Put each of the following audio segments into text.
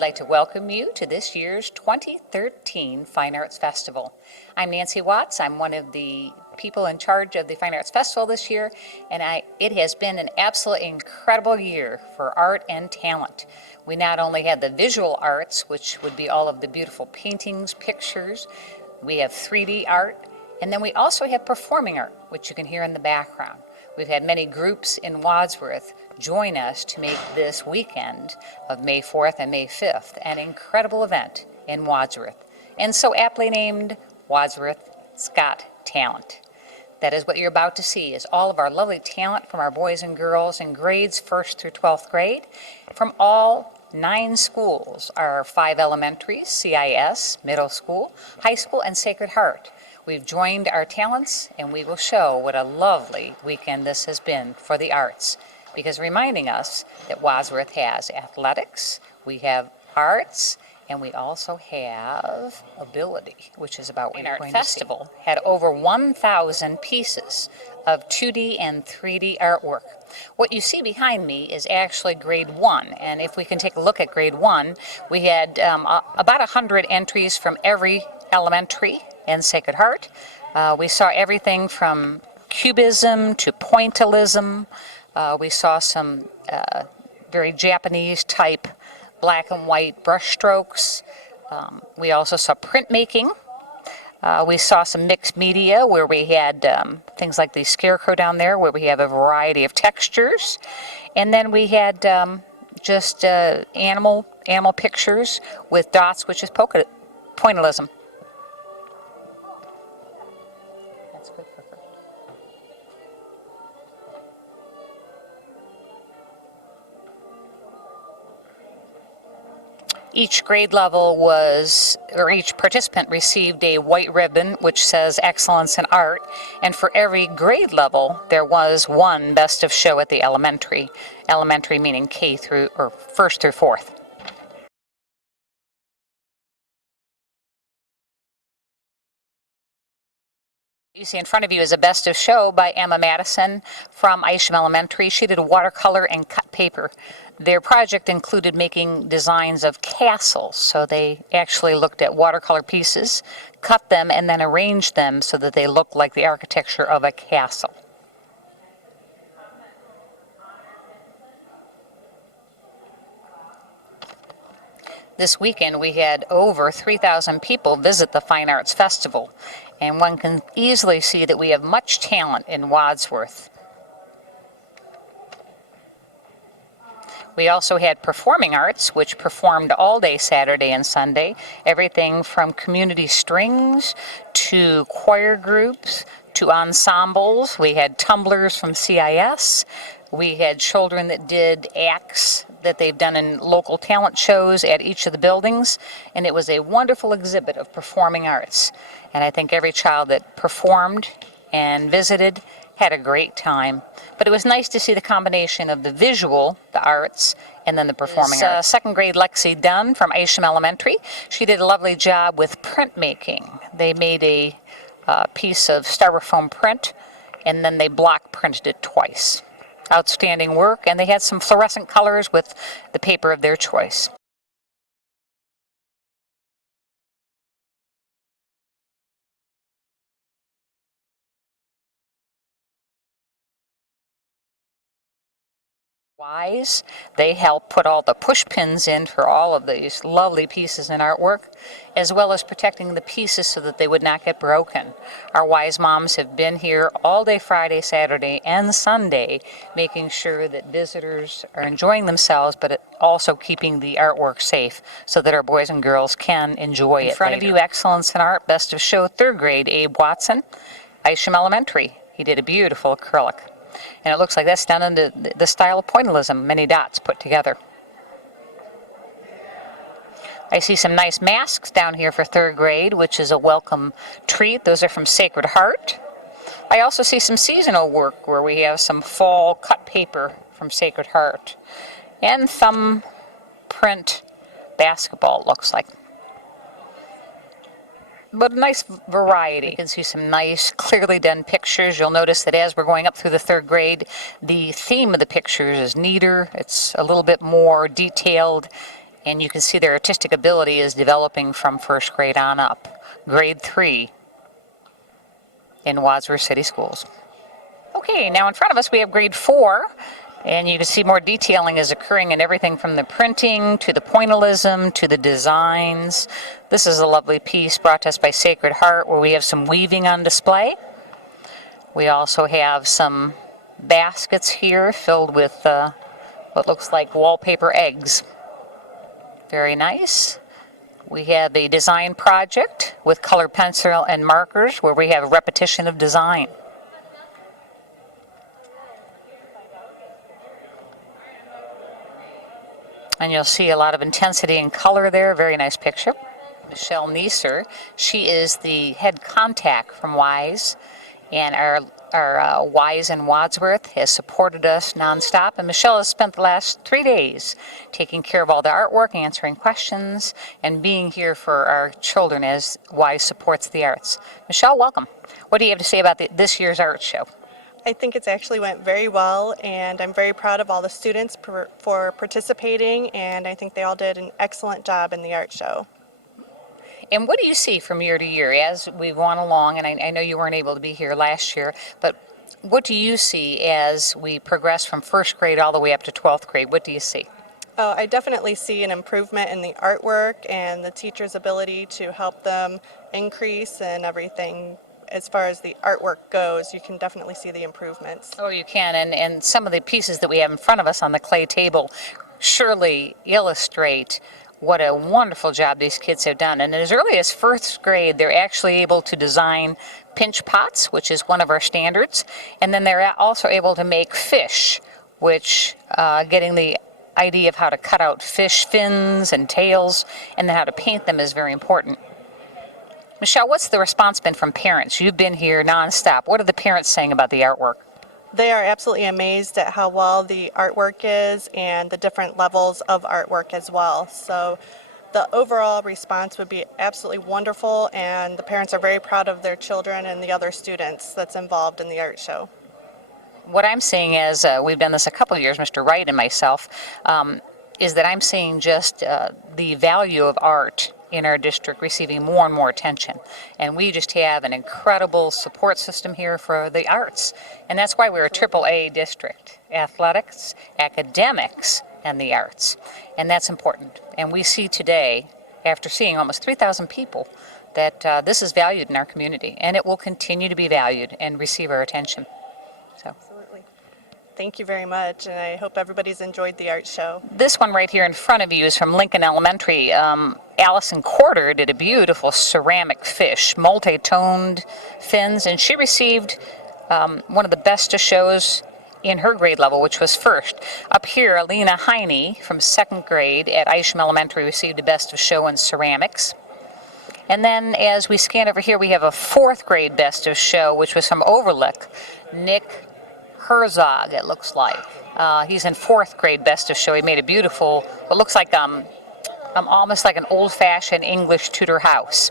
I'd like to welcome you to this year's 2013 Fine Arts Festival. I'm Nancy Watts. I'm one of the people in charge of the Fine Arts Festival this year, and it has been an absolutely incredible year for art and talent. We not only had the visual arts, which would be all of the beautiful paintings, pictures, we have 3D art, and then we also have performing art, which you can hear in the background. We've had many groups in Wadsworth join us to make this weekend of May 4th and May 5th an incredible event in Wadsworth, and so aptly named Wadsworth's Got Talent. That is what you're about to see, is all of our lovely talent from our boys and girls in grades 1st through 12th grade from all 9 schools, our 5 elementaries, CIS, middle school, high school, and Sacred Heart. We've joined our talents, and we will show what a lovely weekend this has been for the arts, because reminding us that Wadsworth has athletics, we have arts, and we also have ability, which is about what you're going to see. Art Festival had over 1,000 pieces of 2D and 3D artwork. What you see behind me is actually grade 1, and if we can take a look at grade 1, we had about 100 entries from every elementary and Sacred Heart. We saw everything from cubism to pointillism. We saw some very Japanese type black and white brush strokes. We also saw printmaking. We saw some mixed media where we had things like the scarecrow down there where we have a variety of textures. And then we had just animal pictures with dots, which is pointillism. That's good for her. Each grade level each participant received a white ribbon which says Excellence in Art, and for every grade level there was one Best of Show at the elementary meaning K through, or 1st through 4th. You see in front of you is a Best of Show by Emma Madison from Isham Elementary. She did watercolor and cut paper. Their project included making designs of castles, so they actually looked at watercolor pieces, cut them, and then arranged them so that they looked like the architecture of a castle. This weekend we had over 3,000 people visit the Fine Arts Festival, and one can easily see that we have much talent in Wadsworth. We also had performing arts, which performed all day Saturday and Sunday, everything from community strings to choir groups to ensembles. We had tumblers from CIS. We had children that did acts that they've done in local talent shows at each of the buildings, and it was a wonderful exhibit of performing arts. And I think every child that performed and visited had a great time. But it was nice to see the combination of the visual, the arts, and then the performing arts. Second grade Lexi Dunn from Isham Elementary. She did a lovely job with printmaking. They made a piece of styrofoam print, and then they block printed it twice. Outstanding work, and they had some fluorescent colors with the paper of their choice. They help put all the push pins in for all of these lovely pieces in artwork, as well as protecting the pieces so that they would not get broken. Our wise moms have been here all day Friday, Saturday, and Sunday, making sure that visitors are enjoying themselves, but also keeping the artwork safe so that our boys and girls can enjoy it. In front of you, Excellence in Art, Best of Show, 3rd grade, Abe Watson, Isham Elementary. He did a beautiful acrylic. And it looks like that's done in the style of pointillism, many dots put together. I see some nice masks down here for 3rd grade, which is a welcome treat. Those are from Sacred Heart. I also see some seasonal work where we have some fall cut paper from Sacred Heart. And thumb print basketball, it looks like. But a nice variety. You can see some nice, clearly done pictures. You'll notice that as we're going up through the 3rd grade, the theme of the pictures is neater. It's a little bit more detailed, And you can see their artistic ability is developing from first grade on up. Grade 3 in Wadsworth City Schools. Okay, now in front of us we have grade 4, and you can see more detailing is occurring in everything from the printing to the pointillism to the designs. This is a lovely piece brought to us by Sacred Heart where we have some weaving on display. We also have some baskets here filled with what looks like wallpaper eggs. Very nice. We have a design project with colored pencil and markers where we have a repetition of design. And you'll see a lot of intensity and color there. Very nice picture. Michelle Neeser, she is the head contact from WISE, and our WISE in Wadsworth has supported us nonstop. And Michelle has spent the last 3 days taking care of all the artwork, answering questions, and being here for our children as WISE supports the arts. Michelle, welcome. What do you have to say about this year's art show? I think it's actually went very well, and I'm very proud of all the students for participating, and I think they all did an excellent job in the art show. And what do you see from year to year as we've gone along? And I know you weren't able to be here last year, but what do you see as we progress from first grade all the way up to 12th grade? What do you see? Oh, I definitely see an improvement in the artwork and the teachers' ability to help them increase and everything. As far as the artwork goes, you can definitely see the improvements. Oh, you can, and some of the pieces that we have in front of us on the clay table surely illustrate what a wonderful job these kids have done. And as early as first grade, they're actually able to design pinch pots, which is one of our standards, and then they're also able to make fish, which getting the idea of how to cut out fish fins and tails and then how to paint them is very important. Michelle, what's the response been from parents? You've been here nonstop. What are the parents saying about the artwork? They are absolutely amazed at how well the artwork is and the different levels of artwork as well. So the overall response would be absolutely wonderful, and the parents are very proud of their children and the other students that's involved in the art show. What I'm seeing as we've done this a couple of years, Mr. Wright and myself, is that I'm seeing just the value of art in our district receiving more and more attention. And we just have an incredible support system here for the arts. And that's why we're a AAA district. Athletics, academics, and the arts. And that's important. And we see today, after seeing almost 3,000 people, that this is valued in our community. And it will continue to be valued and receive our attention. So. Absolutely. Thank you very much, and I hope everybody's enjoyed the art show. This one right here in front of you is from Lincoln Elementary. Allison Corder did a beautiful ceramic fish, multi-toned fins, and she received one of the best of shows in her grade level, which was first. Up here, Alina Heine from second grade at Isham Elementary received a best of show in ceramics. And then as we scan over here, we have a fourth grade best of show, which was from Overlook, Nick Herzog, it looks like. He's in fourth grade best of show. He made a beautiful, what looks like almost like an old-fashioned English Tudor house.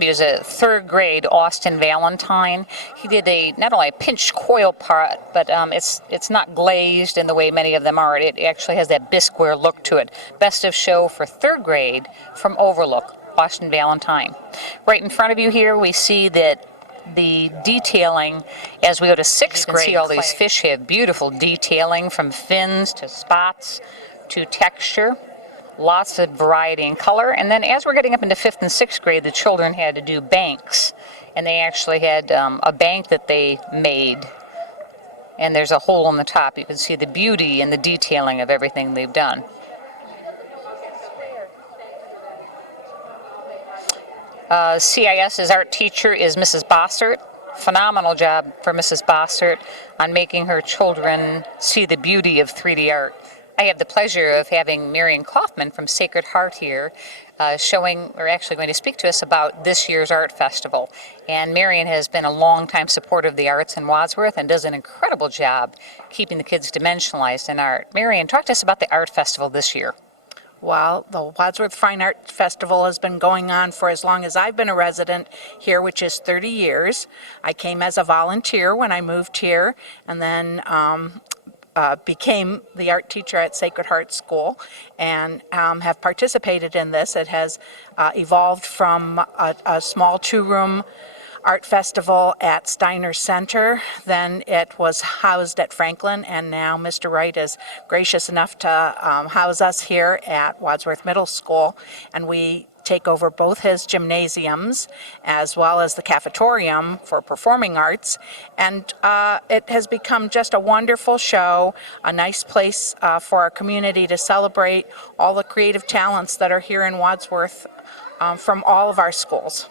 He was a third grade Austin Valentine. He did not only a pinched coil part, but it's not glazed in the way many of them are. It actually has that bisqueware look to it. Best of show for third grade from Overlook, Austin Valentine. Right in front of you here, we see that the detailing as we go to sixth grade. You can see all these fish have beautiful detailing from fins to spots to texture. Lots of variety in color. And then as we're getting up into fifth and sixth grade, the children had to do banks. And they actually had a bank that they made. And there's a hole on the top. You can see the beauty and the detailing of everything they've done. CIS's art teacher is Mrs. Bossert. Phenomenal job for Mrs. Bossert on making her children see the beauty of 3D art. I have the pleasure of having Marion Kaufman from Sacred Heart here actually going to speak to us about this year's art festival. And Marion has been a long-time supporter of the arts in Wadsworth and does an incredible job keeping the kids dimensionalized in art. Marion, talk to us about the art festival this year. Well, the Wadsworth Fine Art Festival has been going on for as long as I've been a resident here, which is 30 years. I came as a volunteer when I moved here, and then became the art teacher at Sacred Heart School and have participated in this. It has evolved from a small two-room art festival at Steiner Center. Then it was housed at Franklin, and now Mr. Wright is gracious enough to house us here at Wadsworth Middle School, and we take over both his gymnasiums as well as the cafetorium for performing arts. And it has become just a wonderful show, a nice place for our community to celebrate all the creative talents that are here in Wadsworth from all of our schools.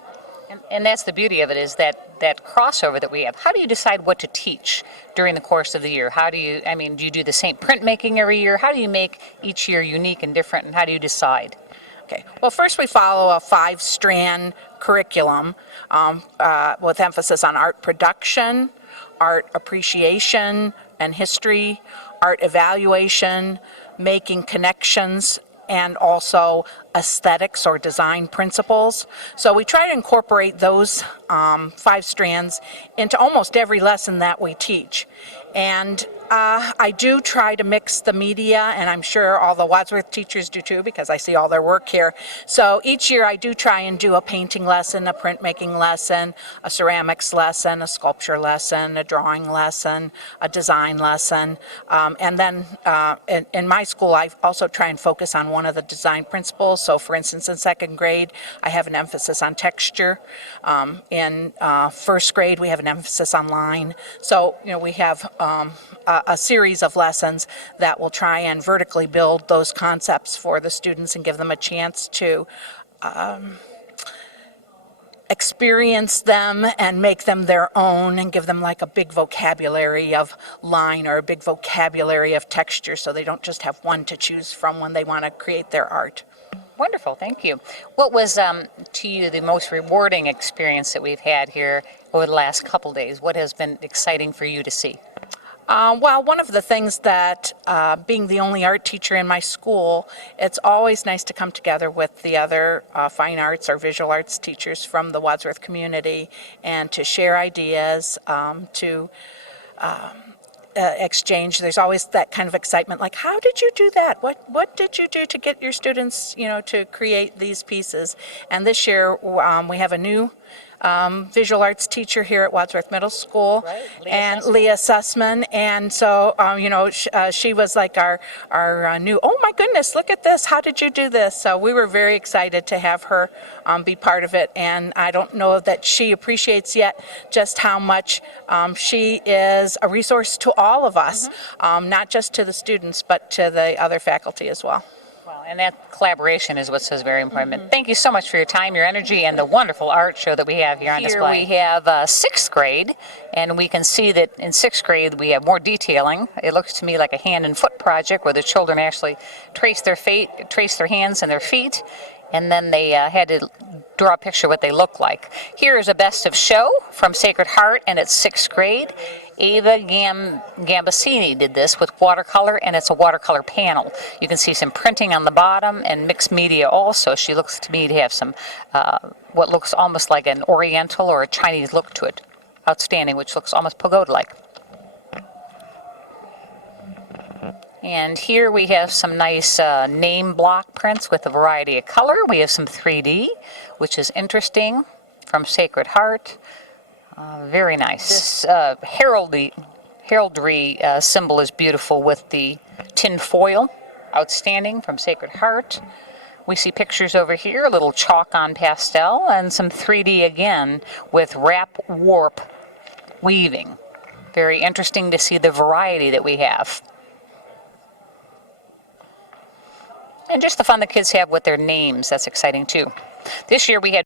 And that's the beauty of it, is that crossover that we have. How do you decide what to teach during the course of the year? Do you do the same printmaking every year? How do you make each year unique and different, and how do you decide? Okay. Well, first we follow a 5-strand curriculum with emphasis on art production, art appreciation and history, art evaluation, making connections, and also aesthetics or design principles. So we try to incorporate those 5 strands into almost every lesson that we teach. And I do try to mix the media, and I'm sure all the Wadsworth teachers do too, because I see all their work here. So each year I do try and do a painting lesson, a printmaking lesson, a ceramics lesson, a sculpture lesson, a drawing lesson, a design lesson. And then in my school, I also try and focus on one of the design principles. So for instance, in 2nd grade, I have an emphasis on texture. In 1st grade, we have an emphasis on line. So, we have a series of lessons that will try and vertically build those concepts for the students and give them a chance to experience them and make them their own, and give them like a big vocabulary of line or a big vocabulary of texture, so they don't just have one to choose from when they want to create their art. Wonderful, thank you. What was, to you, the most rewarding experience that we've had here over the last couple days? What has been exciting for you to see? Well, one of the things that, being the only art teacher in my school, it's always nice to come together with the other fine arts or visual arts teachers from the Wadsworth community and to share ideas, to exchange. There's always that kind of excitement, like, how did you do that? What did you do to get your students, to create these pieces? And this year we have a new visual arts teacher here at Wadsworth Middle School, right, and Leah Sussman. And so, she was like our new, oh my goodness, look at this, how did you do this? So we were very excited to have her be part of it. And I don't know that she appreciates yet just how much she is a resource to all of us, not just to the students, but to the other faculty as well. And that collaboration is what's very important. Thank you so much for your time, your energy, and the wonderful art show that we have here on display. Here we have 6th grade, and we can see that in 6th grade we have more detailing. It looks to me like a hand and foot project where the children actually trace their hands and their feet, and then they had to draw a picture of what they look like. Here is a best of show from Sacred Heart, and it's 6th grade. Ava Gambasini did this with watercolor, and it's a watercolor panel. You can see some printing on the bottom and mixed media also. She looks to me to have some what looks almost like an Oriental or a Chinese look to it. Outstanding, which looks almost pagoda-like. And here we have some nice name block prints with a variety of color. We have some 3D, which is interesting, from Sacred Heart. Very nice. This heraldry symbol is beautiful with the tin foil. Outstanding, from Sacred Heart. We see pictures over here, a little chalk on pastel, and some 3D again with wrap warp weaving. Very interesting to see the variety that we have. And just the fun the kids have with their names, that's exciting too. This year we had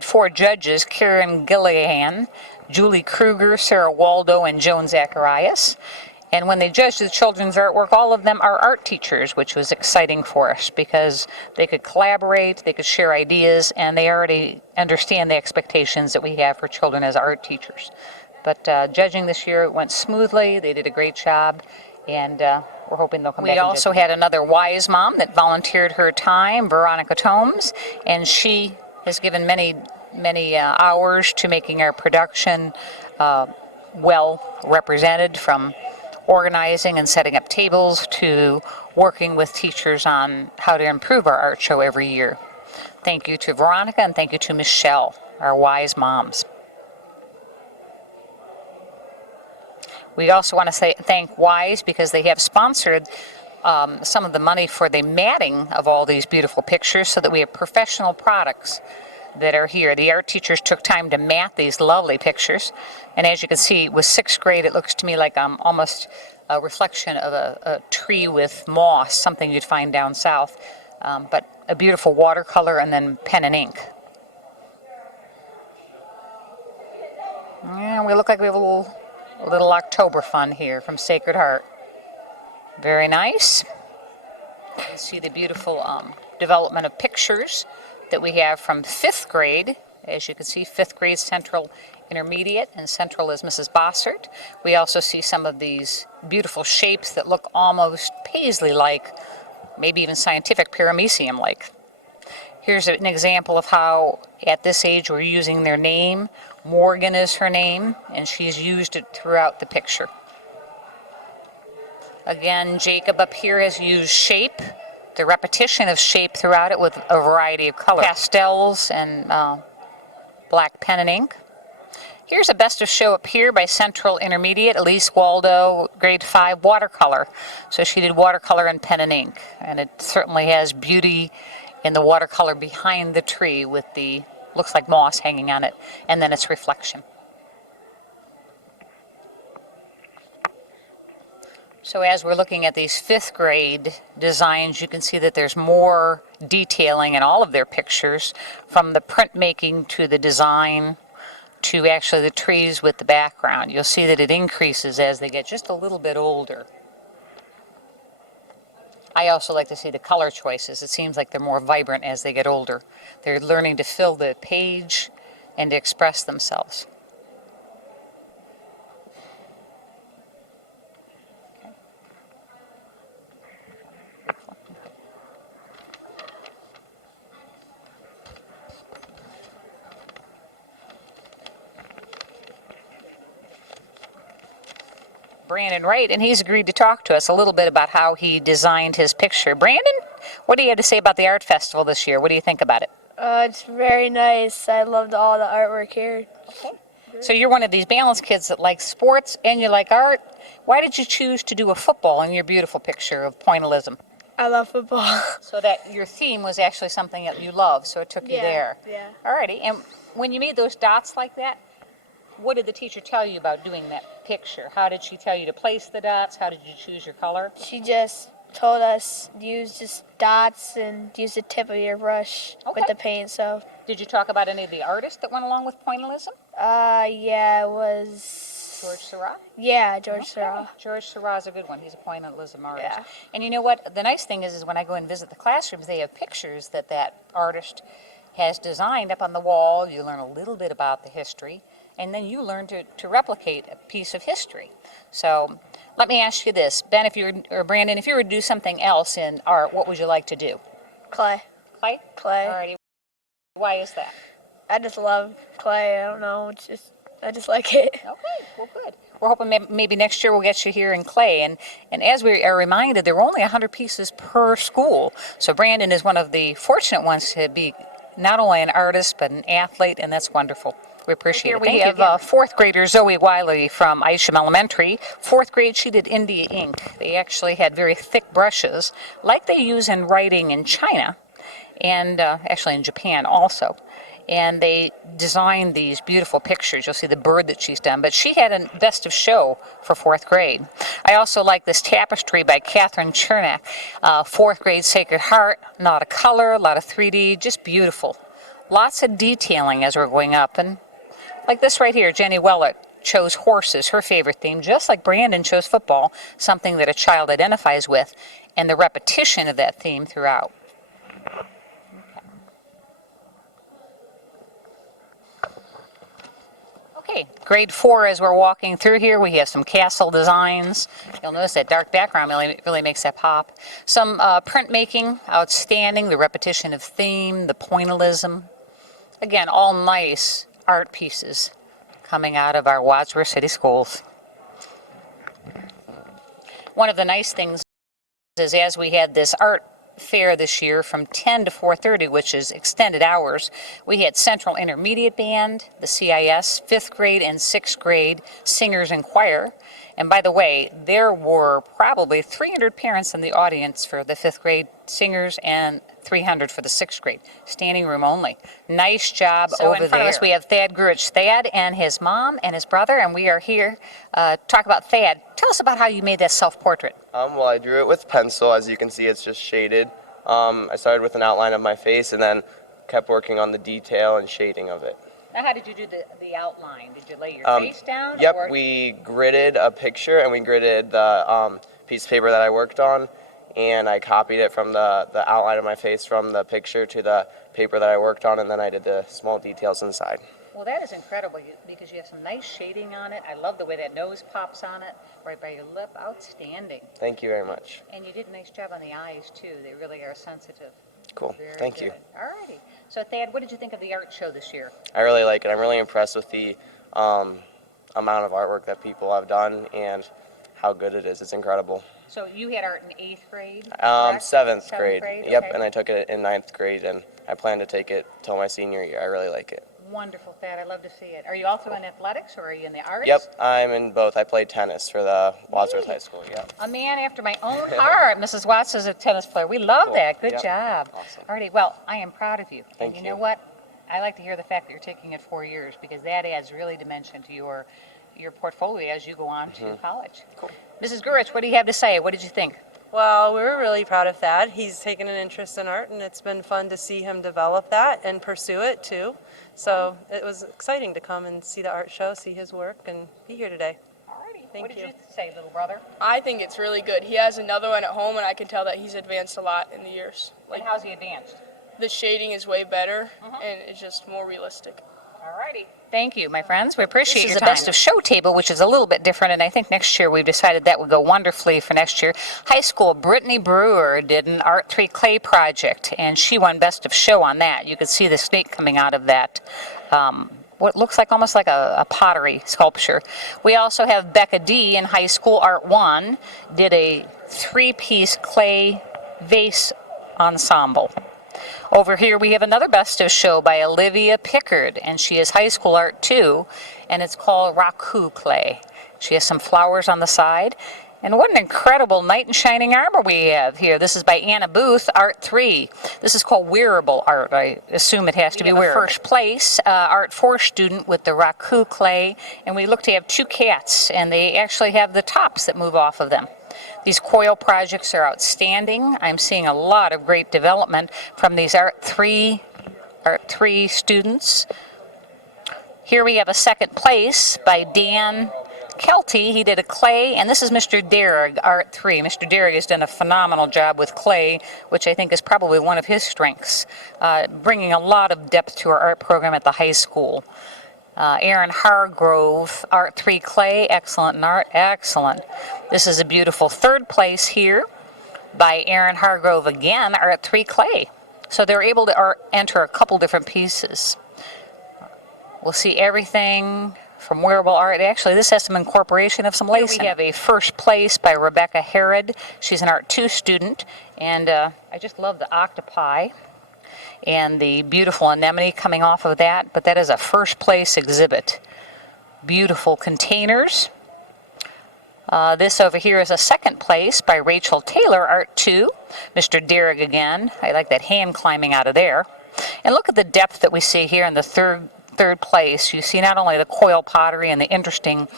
4 judges: Karen Gillihan, Julie Kruger, Sarah Waldo, and Joan Zacharias. And when they judged the children's artwork, all of them are art teachers, which was exciting for us because they could collaborate, they could share ideas, and they already understand the expectations that we have for children as art teachers. But judging this year, it went smoothly. They did a great job, and we're hoping they'll come back. We also had another wise mom that volunteered her time, Veronica Tomes, and she has given many hours to making our production well represented, from organizing and setting up tables to working with teachers on how to improve our art show every year. Thank you to Veronica and thank you to Michelle, our wise moms. We also want to thank Wise because they have sponsored some of the money for the matting of all these beautiful pictures so that we have professional products that are here. The art teachers took time to mat these lovely pictures. And as you can see, with 6th grade, it looks to me like almost a reflection of a tree with moss, something you'd find down south. But a beautiful watercolor and then pen and ink. Yeah, we look like we have a little October fun here from Sacred Heart. Very nice. You can see the beautiful development of pictures that we have from 5th grade. As you can see, 5th grade Central Intermediate, and Central is Mrs. Bossert. We also see some of these beautiful shapes that look almost paisley-like, maybe even scientific paramecium-like. Here's an example of how, at this age, we're using their name. Morgan is her name, and she's used it throughout the picture. Again, Jacob up here has used shape, the repetition of shape throughout it with a variety of colors. Pastels and black pen and ink. Here's a best of show up here by Central Intermediate, Elise Waldo, grade 5, watercolor. So she did watercolor and pen and ink, and it certainly has beauty in the watercolor behind the tree with the, looks like moss hanging on it, and then its reflection. So as we're looking at these 5th grade designs, you can see that there's more detailing in all of their pictures, from the printmaking to the design to actually the trees with the background. You'll see that it increases as they get just a little bit older. I also like to see the color choices. It seems like they're more vibrant as they get older. They're learning to fill the page and to express themselves. Brandon Wright, and he's agreed to talk to us a little bit about how he designed his picture. Brandon, what do you have to say about the art festival this year? What do you think about it? It's very nice. I loved all the artwork here. Okay. So you're one of these balanced kids that like sports and you like art. Why did you choose to do a football in your beautiful picture of pointillism? I love football. So that your theme was actually something that you love, so it took you there. Yeah. Alrighty, and when you made those dots like that, what did the teacher tell you about doing that picture? How did she tell you to place the dots? How did you choose your color? She just told us use just dots and use the tip of your brush with the paint. So. Did you talk about any of the artists that went along with pointillism? Yeah, it was George Seurat? Yeah, George Seurat. George Seurat's a good one. He's a pointillism artist. Yeah. And you know what? The nice thing is when I go and visit the classrooms, they have pictures that artist has designed up on the wall. You learn a little bit about the history, and then you learn to replicate a piece of history. So let me ask you this, Ben, or Brandon, if you were to do something else in art, what would you like to do? Clay. Clay? Clay. Alrighty. Why is that? I just love clay. I don't know. I just like it. Okay, well, good. We're hoping maybe next year we'll get you here in clay. And as we are reminded, there were only 100 pieces per school. So Brandon is one of the fortunate ones to be not only an artist, but an athlete, and that's wonderful. We appreciate it. We have 4th grader Zoe Wiley from Isham Elementary. 4th grade, she did India ink. They actually had very thick brushes, like they use in writing in China, and actually in Japan also. And they designed these beautiful pictures. You'll see the bird that she's done. But she had a best of show for 4th grade. I also like this tapestry by Catherine Chernak. 4th grade Sacred Heart, a lot of color, a lot of 3D, just beautiful. Lots of detailing as we're going up. And like this right here, Jenny Wellett chose horses, her favorite theme, just like Brandon chose football, something that a child identifies with, and the repetition of that theme throughout. Okay, grade 4, as we're walking through here, we have some castle designs. You'll notice that dark background really makes that pop. Some printmaking, outstanding, the repetition of theme, the pointillism. Again, all nice art pieces coming out of our Wadsworth City Schools. One of the nice things is as we had this art fair this year from 10 to 4:30, which is extended hours, we had Central Intermediate Band, the CIS, 5th grade and 6th grade singers and choir. And by the way, there were probably 300 parents in the audience for the 5th grade singers and 300 for the 6th grade, standing room only. Nice job over there. So in front of us we have Thad Grurich. Thad and his mom and his brother, and we are here to talk about Thad. Tell us about how you made that self-portrait. Well, I drew it with pencil. As you can see, it's just shaded. I started with an outline of my face and then kept working on the detail and shading of it. Now, how did you do the outline? Did you lay your face down? Yep, or? we gridded a picture and we gridded the piece of paper that I worked on, and I copied it from the outline of my face from the picture to the paper that I worked on, and then I did the small details inside. Well, that is incredible because you have some nice shading on it. I love the way that nose pops on it, right by your lip. Outstanding. Thank you very much. And you did a nice job on the eyes, too. They really are sensitive. Cool. Very Thank you. good. All righty. So, Thad, what did you think of the art show this year? I really like it. I'm really impressed with the amount of artwork that people have done and how good it is. It's incredible. So you had art in 8th grade? Seventh grade. Yep, okay. and I took it in 9th grade, and I plan to take it till my senior year. I really like it. Wonderful, Thad. I love to see it. Are you also in athletics, or are you in the arts? Yep, I'm in both. I played tennis for the Wadsworth High School. Yep. A man after my own heart. Mrs. Watts is a tennis player. We love Cool. that. Good Yep. job. Awesome. All righty. Well, I am proud of you. Thank And you know you. what? I like to hear the fact that you're taking it 4 years because that adds really dimension to your portfolio as you go on to college. Cool. Mrs. Grurich, what do you have to say? What did you think? Well, we're really proud of Thad. He's taken an interest in art, and it's been fun to see him develop that and pursue it, too. So it was exciting to come and see the art show, see his work, and be here today. All righty. Thank What did you. you say, little brother? I think it's really good. He has another one at home, and I can tell that he's advanced a lot in the years. And how's he advanced? The shading is way better, and it's just more realistic. All righty. Thank you, my friends. We appreciate This your is time. a Best of show table, which is a little bit different, and I think next year we've decided that would go wonderfully for next year. High school, Brittany Brewer did an Art 3 clay project, and she won Best of Show on that. You could see the snake coming out of that. What looks like almost like a pottery sculpture. We also have Becca D in high school, Art 1, did a 3-piece clay vase ensemble. Over here we have another Best of Show by Olivia Pickard, and she is high school art 2, and it's called Raku Clay. She has some flowers on the side. And what an incredible knight in shining armor we have here. This is by Anna Booth, Art 3. This is called wearable art. I assume it has to be wearable. First place, Art 4 student with the Raku Clay, and we look to have 2 cats, and they actually have the tops that move off of them. These coil projects are outstanding. I'm seeing a lot of great development from these Art 3 students. Here we have a second place by Dan Kelty. He did a clay, and this is Mr. Derrig, Art 3. Mr. Derrig has done a phenomenal job with clay, which I think is probably one of his strengths, bringing a lot of depth to our art program at the high school. Aaron Hargrove, Art 3 clay, excellent in art, excellent. This is a beautiful third place here by Aaron Hargrove again, Art 3 clay. So they're able to enter a couple different pieces. We'll see everything from wearable art. Actually, this has some incorporation of some lace. We have a first place by Rebecca Herod. She's an Art 2 student, and I just love the octopi and the beautiful anemone coming off of that, but that is a first place exhibit. Beautiful containers. This over here is a second place by Rachel Taylor, Art 2. Mr. Derrig again. I like that hand climbing out of there. And look at the depth that we see here in the third place. You see not only the coil pottery and the interesting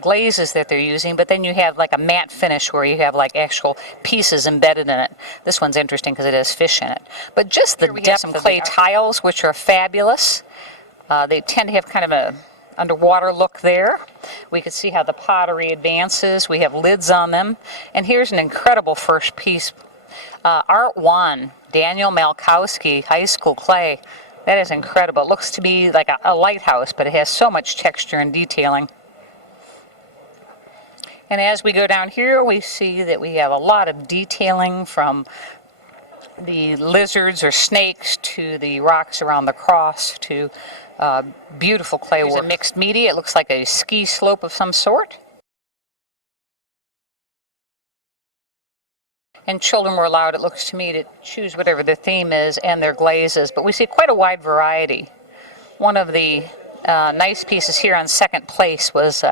glazes that they're using, but then you have like a matte finish where you have like actual pieces embedded in it. This one's interesting because it has fish in it. But just the depth of clay tiles, which are fabulous. They tend to have kind of a underwater look there. We can see how the pottery advances. We have lids on them. And here's an incredible first piece. Art 1, Daniel Malkowski, high school clay. That is incredible. It looks to be like a lighthouse, but it has so much texture and detailing. And as we go down here, we see that we have a lot of detailing from the lizards or snakes to the rocks around the cross to beautiful clay work. It's a mixed media. It looks like a ski slope of some sort. And children were allowed, it looks to me, to choose whatever their theme is and their glazes. But we see quite a wide variety. One of the nice pieces here on second place was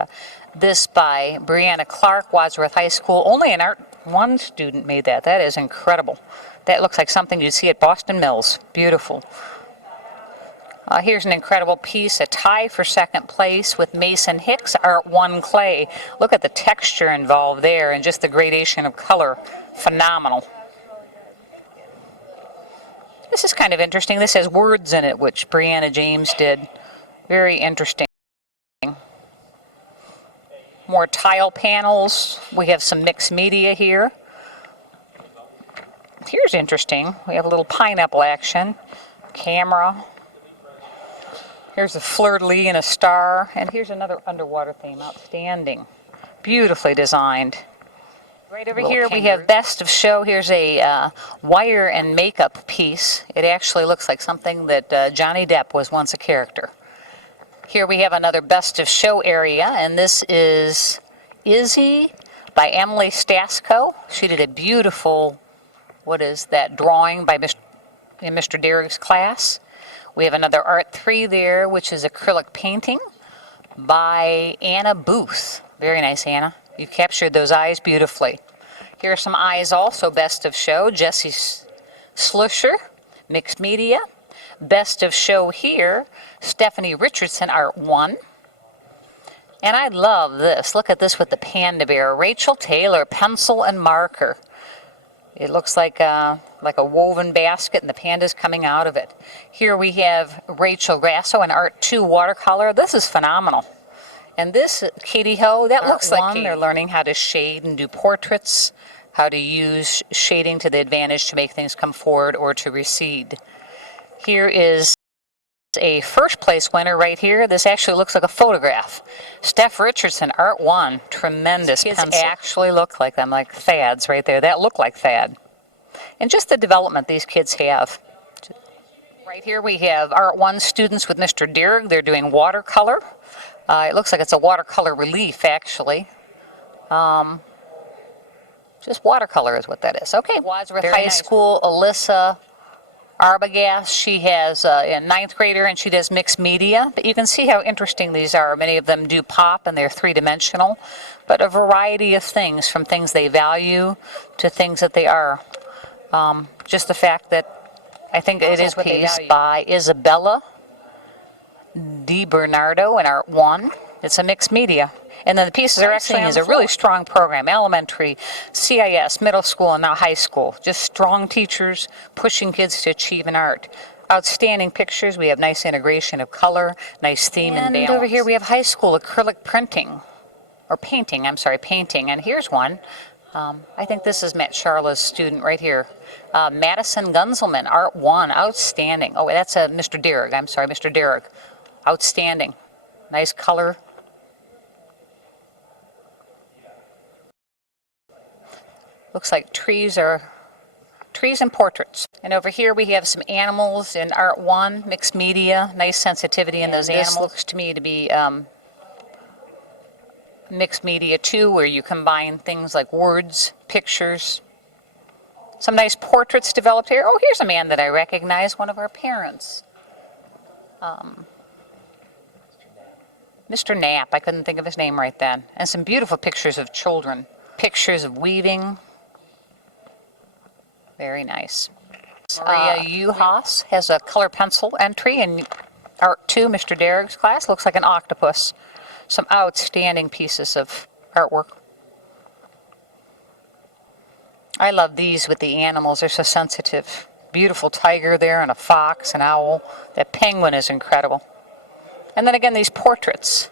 this by Brianna Clark, Wadsworth High School. Only an Art 1 student made that. That is incredible. That looks like something you'd see at Boston Mills. Beautiful. Here's an incredible piece, a tie for second place with Mason Hicks, Art 1 Clay. Look at the texture involved there and just the gradation of color. Phenomenal. This is kind of interesting. This has words in it, which Brianna James did. Very interesting. More tile panels. We have some mixed media here. Here's interesting. We have a little pineapple action. Camera. Here's a fleur-de-lis and a star. And here's another underwater theme. Outstanding. Beautifully designed. Right over here we have Best of Show. Here's a wire and makeup piece. It actually looks like something that Johnny Depp was once a character. Here we have another Best of Show area, and this is Izzy by Emily Stasko. She did a beautiful, what is that, drawing by in Mr. Derrick's class. We have another Art 3 there, which is acrylic painting by Anna Booth. Very nice, Anna. You captured those eyes beautifully. Here are some eyes also, Best of Show. Jesse Slusher, Mixed Media. Best of Show here, Stephanie Richardson, Art 1. And I love this. Look at this with the panda bear. Rachel Taylor, pencil and marker. It looks like a woven basket and the panda's coming out of it. Here we have Rachel Grasso in Art 2 watercolor. This is phenomenal. And this, Katie Ho, that looks like they're learning how to shade and do portraits, how to use shading to the advantage to make things come forward or to recede. Here is a first place winner right here. This actually looks like a photograph. Steph Richardson, Art 1, tremendous pencil. Kids actually look like them, like Thads right there. That look like Thad. And just the development these kids have. Right here we have Art 1 students with Mr. Derrick. They're doing watercolor. It looks like it's a watercolor relief, actually. Just watercolor is what that is. Okay, Wadsworth High School, Alyssa Arbogast. She has a 9th grader, and she does mixed media. But you can see how interesting these are. Many of them do pop, and they're three-dimensional. But a variety of things, from things they value to things that they are. Just the fact that I think it is a piece by Isabella DiBernardo in Art 1. It's a mixed media. And then the pieces are actually is a really strong program. Elementary, CIS, middle school, and now high school. Just strong teachers pushing kids to achieve in art. Outstanding pictures. We have nice integration of color, nice theme and balance. And over here we have high school acrylic printing. Or painting, I'm sorry, painting. And here's one. I think this is Matt Charla's student right here. Madison Gunzelman, Art 1, outstanding. Oh, that's Mr. Derrick. I'm sorry, Mr. Derrick. Outstanding. Nice color. Looks like trees and portraits. And over here we have some animals in Art 1, mixed media, nice sensitivity in those animals. This looks to me to be mixed media 2, where you combine things like words, pictures. Some nice portraits developed here. Oh, here's a man that I recognize, one of our parents. Mr. Knapp, I couldn't think of his name right then. And some beautiful pictures of children. Pictures of weaving. Very nice. Maria Uhas has a color pencil entry in Art 2, Mr. Derrick's class. Looks like an octopus. Some outstanding pieces of artwork. I love these with the animals. They're so sensitive. Beautiful tiger there and a fox, an owl. That penguin is incredible. And then again, these portraits.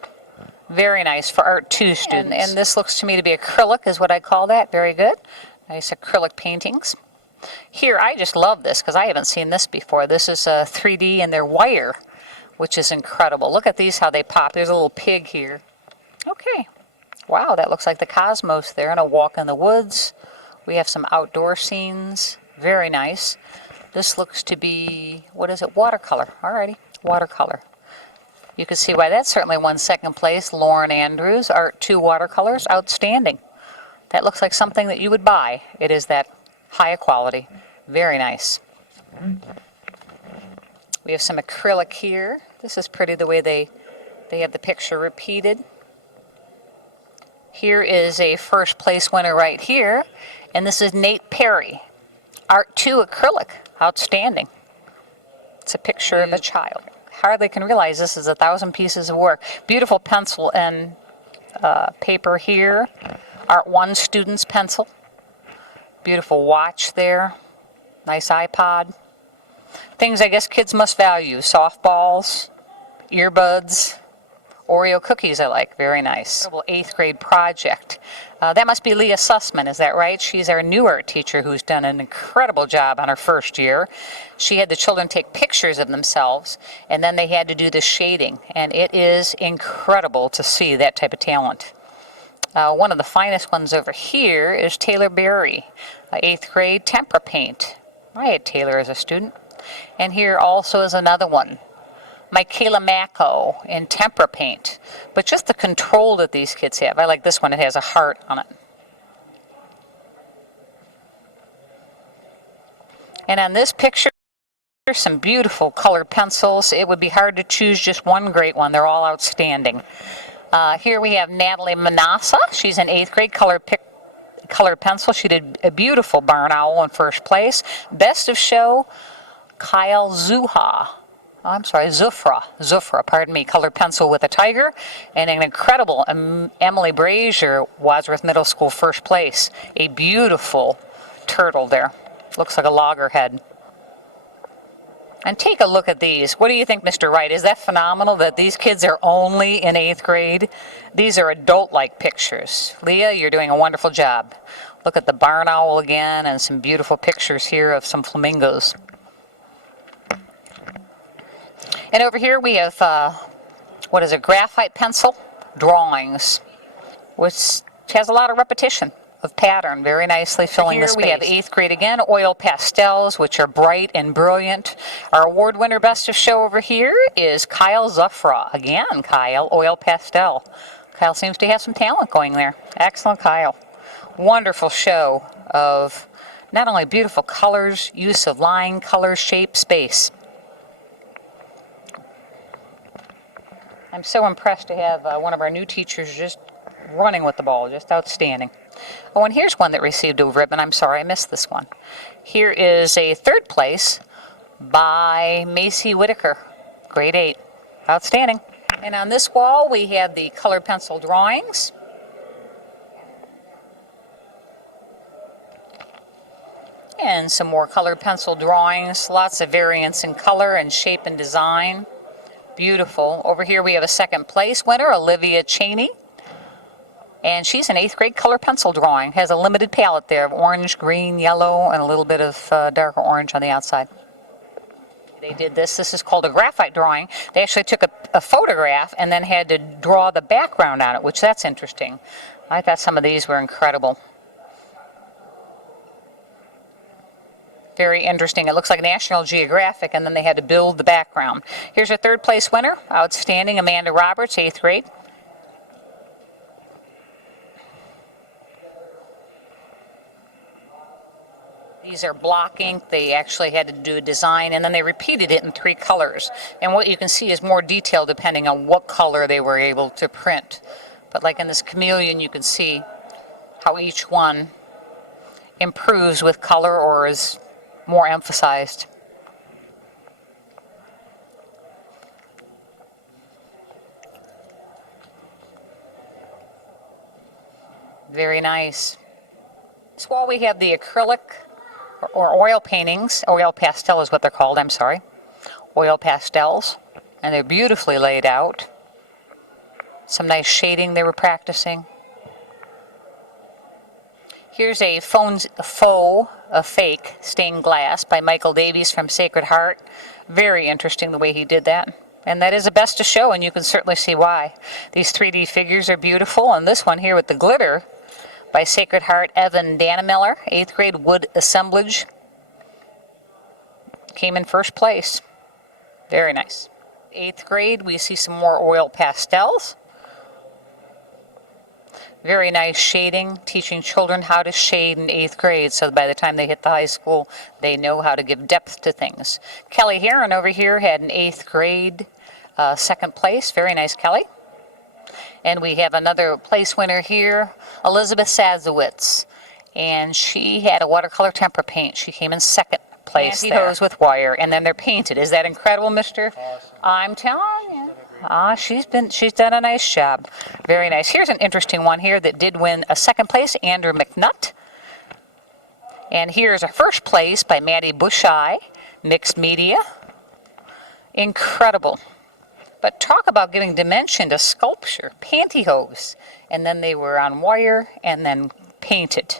Very nice for Art 2 students. And this looks to me to be acrylic is what I call that. Very good. Nice acrylic paintings. Here, I just love this because I haven't seen this before. This is 3D and they're wire, which is incredible. Look at these, how they pop. There's a little pig here. Okay. Wow, that looks like the cosmos there, and a walk in the woods. We have some outdoor scenes. Very nice. This looks to be, what is it? Watercolor. Alrighty, watercolor. You can see why that certainly won second place. Lauren Andrews, Art 2 watercolors. Outstanding. That looks like something that you would buy. It is that high quality, very nice. We have some acrylic here. This is pretty the way they have the picture repeated. Here is a first place winner right here, and this is Nate Perry. Art 2 acrylic, outstanding. It's a picture of a child. Hardly can realize this is 1,000 pieces of work. Beautiful pencil and paper here. Art 1 student's pencil. Beautiful watch there. Nice iPod. Things I guess kids must value. Softballs, earbuds, Oreo cookies I like. Very nice. 8th grade project. That must be Leah Sussman, is that right? She's our new art teacher who's done an incredible job on her first year. She had the children take pictures of themselves, and then they had to do the shading. And it is incredible to see that type of talent. One of the finest ones over here is Taylor Berry, 8th grade tempera paint. I had Taylor as a student. And here also is another one, Michaela Macco in tempera paint. But just the control that these kids have. I like this one, it has a heart on it. And on this picture, some beautiful colored pencils. It would be hard to choose just one great one. They're all outstanding. Here we have Natalie Manassa. She's in 8th grade colored pencil. She did a beautiful barn owl in first place. Best of show, Kyle Zufra, pardon me, colored pencil with a tiger, and an incredible Emily Brazier, Wadsworth Middle School first place. A beautiful turtle there. Looks like a loggerhead. And take a look at these. What do you think, Mr. Wright? Is that phenomenal that these kids are only in 8th grade? These are adult-like pictures. Leah, you're doing a wonderful job. Look at the barn owl again and some beautiful pictures here of some flamingos. And over here we have, what is it, graphite pencil drawings, which has a lot of repetition of pattern, very nicely filling the space. Here we have 8th grade again, oil pastels, which are bright and brilliant. Our award winner best of show over here is Kyle Zufra. Again, Kyle, oil pastel. Kyle seems to have some talent going there. Excellent, Kyle. Wonderful show of not only beautiful colors, use of line, color, shape, space. I'm so impressed to have one of our new teachers just running with the ball, just outstanding. Oh, and here's one that received a ribbon. I'm sorry, I missed this one. Here is a 3rd place by Macy Whitaker, grade 8. Outstanding. And on this wall, we have the colored pencil drawings. And some more colored pencil drawings. Lots of variance in color and shape and design. Beautiful. Over here we have a 2nd place winner, Olivia Cheney. And she's an 8th grade color pencil drawing. Has a limited palette there of orange, green, yellow, and a little bit of darker orange on the outside. They did this. This is called a graphite drawing. They actually took a photograph and then had to draw the background on it, which that's interesting. I thought some of these were incredible. Very interesting. It looks like National Geographic, and then they had to build the background. Here's our 3rd place winner, outstanding, Amanda Roberts, 8th grade. These are block ink. They actually had to do a design, and then they repeated it in 3 colors. And what you can see is more detail depending on what color they were able to print. But like in this chameleon, you can see how each one improves with color or is more emphasized. Very nice. So while we have the acrylic or oil paintings, oil pastel is what they're called, I'm sorry. Oil pastels, and they're beautifully laid out. Some nice shading they were practicing. Here's a fake stained glass by Michael Davies from Sacred Heart. Very interesting the way he did that. And that is a best of show, and you can certainly see why. These 3D figures are beautiful, and this one here with the glitter by Sacred Heart, Evan Dannemiller, 8th grade wood assemblage. Came in 1st place. Very nice. 8th grade, we see some more oil pastels. Very nice shading, teaching children how to shade in 8th grade, so by the time they hit the high school, they know how to give depth to things. Kelly Heron over here had an 8th grade second place. Very nice, Kelly. And we have another place winner here, Elizabeth Sadzowitz. And she had a watercolor tempera paint. She came in second place there. Pantyhose with wire, and then they're painted. Is that incredible, Mr.? Awesome. I'm telling you. She's done a nice job. Very nice. Here's an interesting one here that did win a second place, Andrew McNutt. And here's a first place by Maddie Busheye, mixed media. Incredible. But talk about giving dimension to sculpture, pantyhose. And then they were on wire and then painted.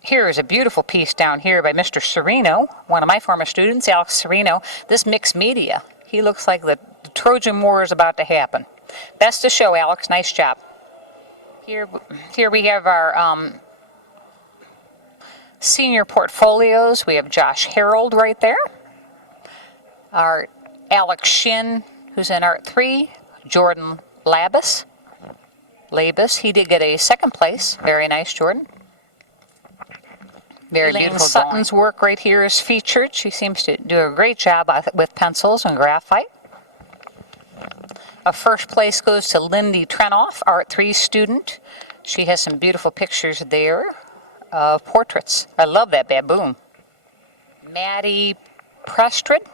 Here is a beautiful piece down here by Mr. Sereno, one of my former students, Alex Sereno. This mixed media. He looks like the Trojan War is about to happen. Best of show, Alex. Nice job. Here we have our senior portfolios. We have Josh Harold right there. Our Alex Shin, who's in Art 3. Jordan Labus. He did get a second place. Very nice, Jordan. Very beautiful. Sutton's work right here is featured. She seems to do a great job with pencils and graphite. A first place goes to Lindy Trenoff, Art 3 student. She has some beautiful pictures there of portraits. I love that baboon. Maddie Prestride.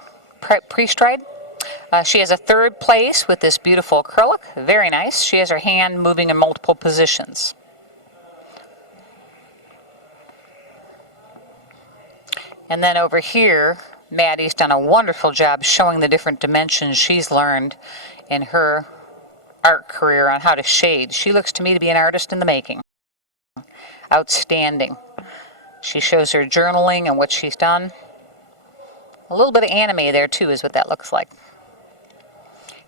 She has a third place with this beautiful acrylic. Very nice. She has her hand moving in multiple positions. And then over here, Maddie's done a wonderful job showing the different dimensions she's learned in her art career on how to shade. She looks to me to be an artist in the making. Outstanding. She shows her journaling and what she's done. A little bit of anime there too is what that looks like.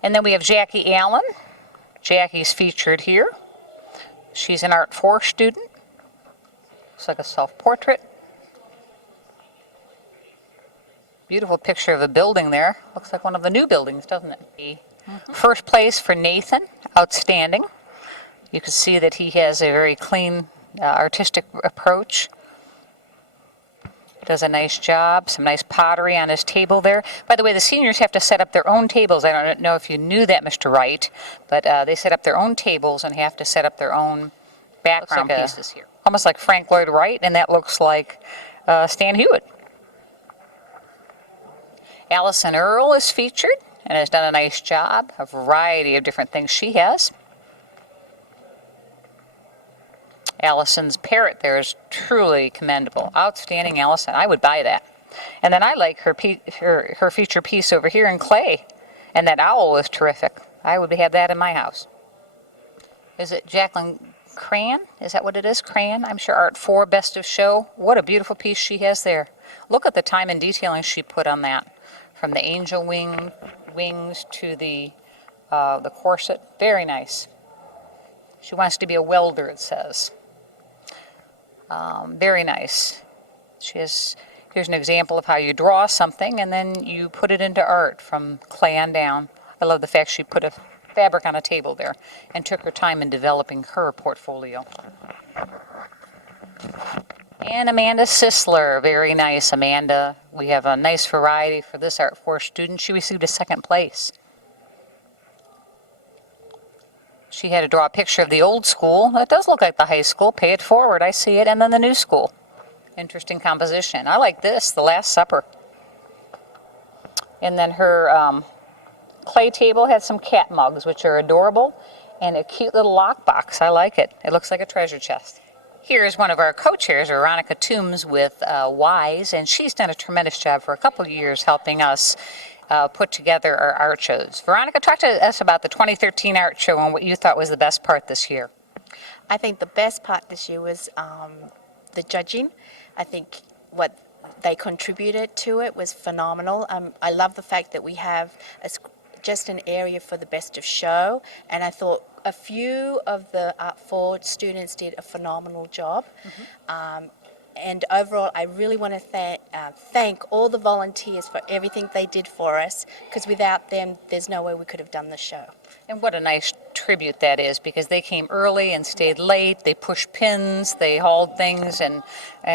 And then we have Jackie Allen. Jackie's featured here. She's an Art 4 student. Looks like a self-portrait. Beautiful picture of a building there. Looks like one of the new buildings, doesn't it? First place for Nathan, outstanding. You can see that he has a very clean, artistic approach. Does a nice job. Some nice pottery on his table there. By the way, the seniors have to set up their own tables. I don't know if you knew that, Mr. Wright, but they set up their own tables and have to set up their own background pieces here. Almost like Frank Lloyd Wright, and that looks like Stan Hewitt. Allison Earle is featured and has done a nice job. A variety of different things she has. Allison's parrot there is truly commendable. Outstanding, Allison. I would buy that. And then I like her feature piece over here in clay. And that owl was terrific. I would have that in my house. Is it Jacqueline Crayon? Is that what it is? Crayon? I'm sure Art 4, Best of Show. What a beautiful piece she has there. Look at the time and detailing she put on that. From the angel wings to the corset. Very nice. She wants to be a welder, it says. Very nice. Here's an example of how you draw something and then you put it into art from clay on down. I love the fact she put a fabric on a table there and took her time in developing her portfolio. And Amanda Sisler, very nice, Amanda. We have a nice variety for this Art 4 student. She received a second place. She had to draw a picture of the old school. That does look like the high school. Pay it forward, I see it. And then the new school. Interesting composition. I like this, The Last Supper. And then her clay table had some cat mugs, which are adorable, and a cute little lockbox. I like it. It looks like a treasure chest. Here's one of our co-chairs, Veronica Toombs, with WISE, and she's done a tremendous job for a couple of years helping us put together our art shows. Veronica, talk to us about the 2013 art show and what you thought was the best part this year. I think the best part this year was the judging. I think what they contributed to it was phenomenal. I love the fact that we have just an area for the best of show, and I thought a few of the Art 4 students did a phenomenal job. And overall, I really want to thank all the volunteers for everything they did for us, because without them, there's no way we could have done the show. And what a nice tribute that is, because they came early and stayed late, they pushed pins, they hauled things, and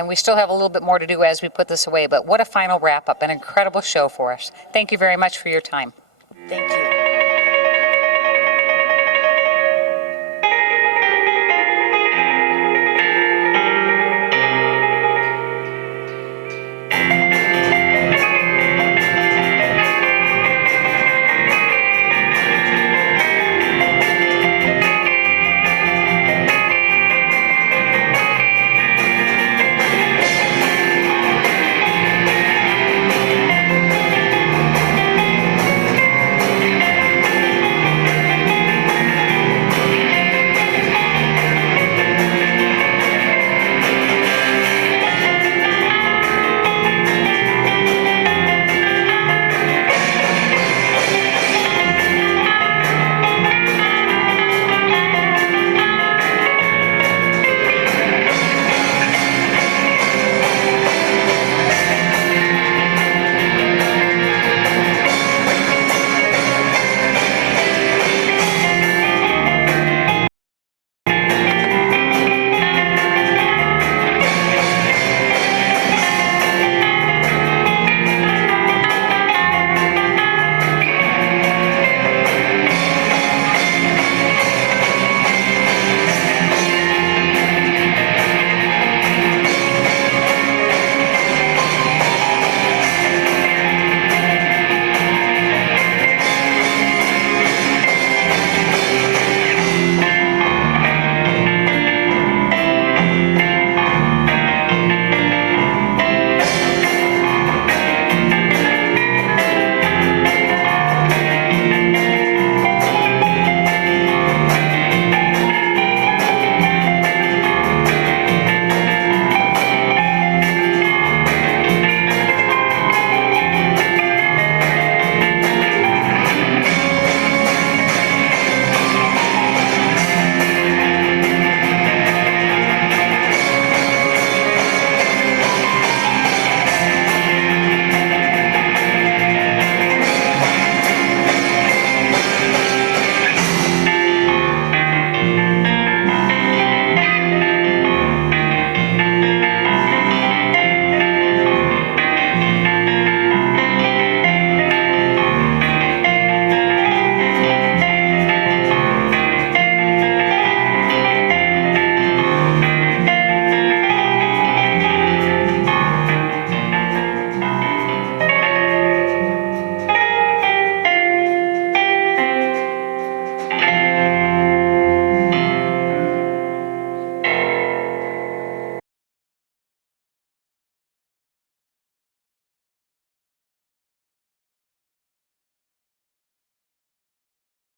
we still have a little bit more to do as we put this away, but what a final wrap-up, an incredible show for us. Thank you very much for your time. Thank you.